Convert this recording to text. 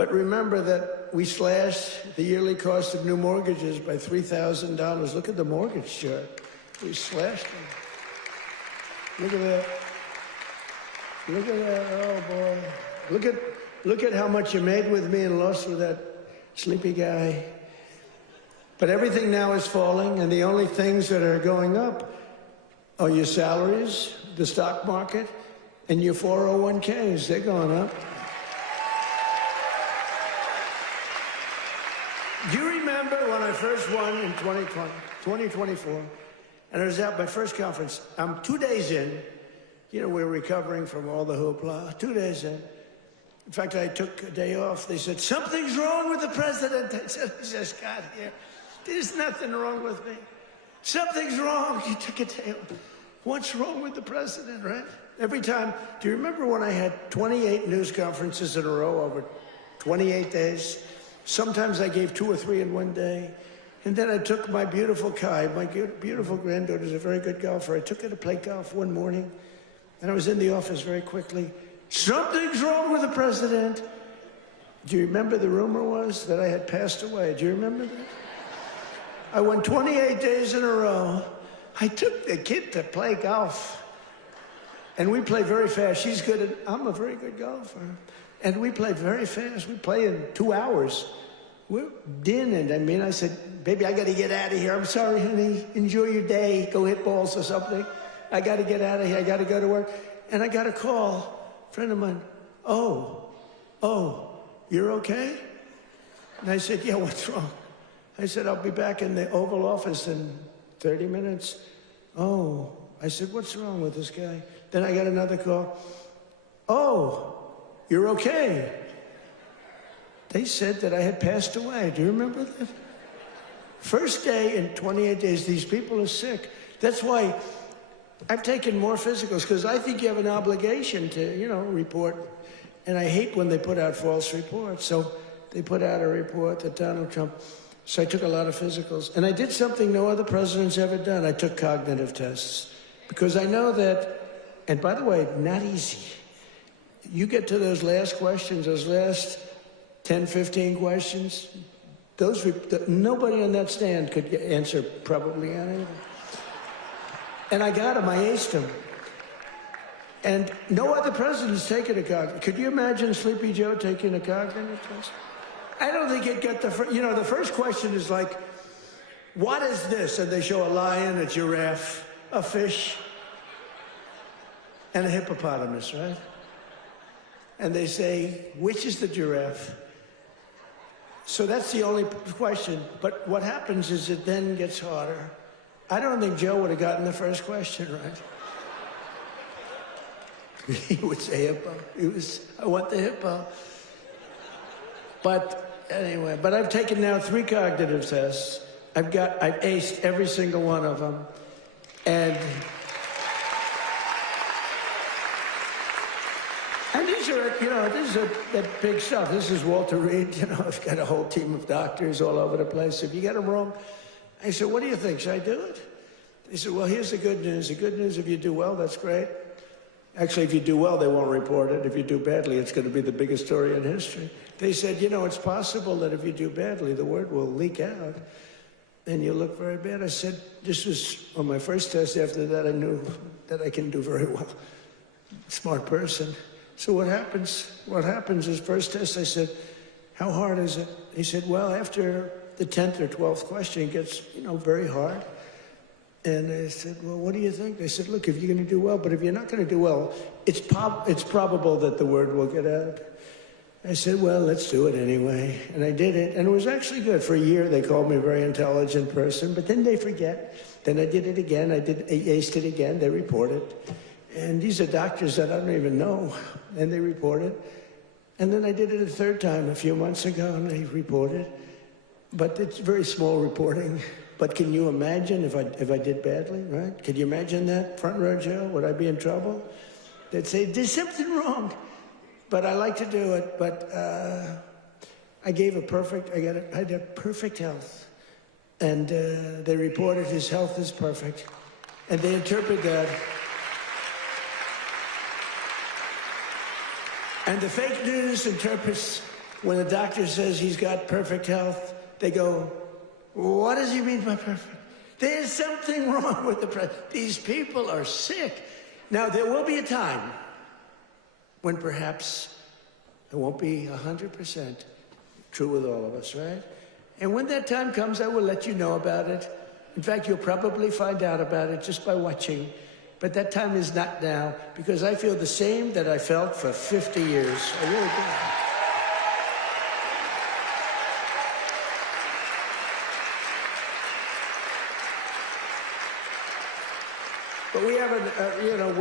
But remember that we slashed the yearly cost of new mortgages by $3,000. Look at the mortgage chart. We slashed them. Look at that. Look at that. Oh, boy. Look at how much you made with me and lost with that sleepy guy. But everything now is falling, and the only things that are going up are your salaries, the stock market, and your 401ks. They're going up. Do you remember when I first won in 2024, and I was at my first conference? I'm 2 days in. You know, we're recovering from all the hoopla. 2 days in. In fact, I took a day off. They said, something's wrong with the president. I said, I just got here. There's nothing wrong with me. Something's wrong. You took a day off. What's wrong with the president, right? Every time. Do you remember when I had 28 news conferences in a row over 28 days? Sometimes I gave 2 or 3 in one day. And then I took my beautiful Kai, my beautiful granddaughter's a very good golfer. I took her to play golf one morning, and I was in the office very quickly. Something's wrong with the president. Do you remember the rumor was that I had passed away? Do you remember that? I won 28 days in a row. I took the kid to play golf. And we play very fast. She's good at, I'm a very good golfer. And we play very fast. We play in 2 hours. We're dinning. I mean, I said, baby, I got to get out of here. I'm sorry, honey. Enjoy your day. Go hit balls or something. I got to get out of here. I got to go to work. And I got a call. Friend of mine, oh, you're okay? And I said, yeah, what's wrong? I said, I'll be back in the Oval Office in 30 minutes. Oh, I said, what's wrong with this guy? Then I got another call. Oh, you're okay. They said that I had passed away. Do you remember that? First day in 28 days, these people are sick. That's why I've taken more physicals, because I think you have an obligation to, you know, report. And I hate when they put out false reports. So they put out a report that Donald Trump. So I took a lot of physicals. And I did something no other president's ever done. I took cognitive tests. Because I know that, and by the way, not easy. You get to those last questions, those last 10, 15 questions, nobody on that stand could answer probably any of them. And I got him, I aced him. And no other president's taken a cognitive. Could you imagine Sleepy Joe taking a cognitive test? I don't think it got the first question is like, what is this? And they show a lion, a giraffe, a fish, and a hippopotamus, right? And they say, which is the giraffe? So that's the only question. But what happens is it then gets harder. I don't think Joe would have gotten the first question right. He would say hippo. I want the hippo. But anyway, I've taken now 3 cognitive tests. I've aced every single one of them. And these are, you know, this is that big stuff. This is Walter Reed. You know, I've got a whole team of doctors all over the place. If you get them wrong, I said, what do you think? Should I do it? They said, well, here's the good news. The good news, if you do well, that's great. Actually, if you do well, they won't report it. If you do badly, it's going to be the biggest story in history. They said, you know, it's possible that if you do badly, the word will leak out and you'll look very bad. I said, this was on my first test. After that, I knew that I can do very well. Smart person. So what happens? What happens is, first test, I said, how hard is it? He said, well, after the 10th or 12th question, it gets, you know, very hard. And I said, well, what do you think? They said, look, if you're going to do well, but if you're not going to do well, it's probable that the word will get out. I said, well, let's do it anyway. And I did it, and it was actually good. For a year, they called me a very intelligent person, but then they forget. Then I did it again. I aced it again. They report it. And these are doctors that I don't even know, and they report it. And then I did it a third time a few months ago, and they reported. But it's very small reporting. But can you imagine if I did badly, right? Could you imagine that, front row Joe? Would I be in trouble? They'd say, there's something wrong. But I like to do it. But I had perfect health. And they reported his health is perfect. And they interpret that. And the fake news interprets When the doctor says he's got perfect health, they go, what does he mean by perfect? There's something wrong with the president. These people are sick. Now, there will be a time when perhaps it won't be 100% true with all of us, right? And when that time comes, I will let you know about it. In fact, you'll probably find out about it just by watching. But that time is not now, because I feel the same that I felt for 50 years. I really do. But we have